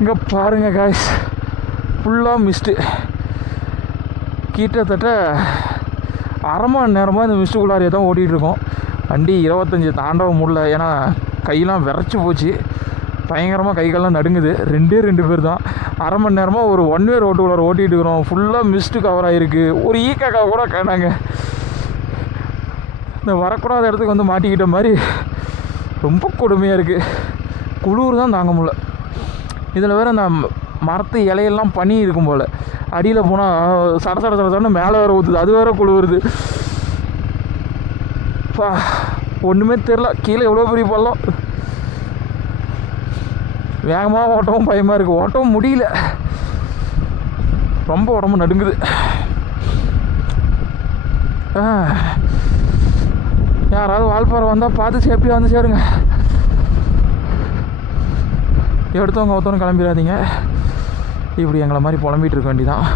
இங்கே பாருங்கள் காய்ஸ், ஃபுல்லாக மிஸ்ட்டு. கிட்டத்தட்ட அரை மணி நேரமாக இந்த மிஸ்ட்டுக்குள்ளாரியே தான் ஓட்டிகிட்ருக்கோம். வண்டி 25 தாண்டவும் முடியல, ஏன்னா கையெல்லாம் விரைச்சி போச்சு. பயங்கரமாக கைகள்லாம் நடுங்குது. 2 பேர் தான் அரை மணி நேரமாக ஒரு 1 வே ரோட்டுக்குள்ளார ஓட்டிகிட்டு இருக்கிறோம். ஃபுல்லாக மிஸ்ட்டு கவர் ஆகிருக்கு. ஒரு ஈக்காக்கா கூட கேட்டாங்க. இந்த வரக்கூடாத இடத்துக்கு வந்து மாட்டிக்கிட்ட மாதிரி ரொம்ப கொடுமையாக இருக்குது. குளிர் தான் தாங்க முடியல. இதில் வேறு அந்த மரத்து இலையெல்லாம் பனி இருக்கும் போல். அடியில் போனால் சடன்னு மேலே வேறு ஊற்றுது. அது வேறு குளிருது. ஒன்றுமே தெரில. கீழே எவ்வளோ பெரிய பள்ளம். வேகமாக ஓட்டவும் பயமாக இருக்குது. ஓட்டவும் முடியல. ரொம்ப உடம்பு நடுங்குது. யாராவது வால்பாறை வந்தால் பார்த்து சேஃப்டியாக வந்து சேருங்க. எடுத்தவங்க ஒருத்தவங்க கிளம்பிடாதீங்க. இப்படி எங்களை மாதிரி புலம்பிகிட்டு இருக்க வேண்டியதான்.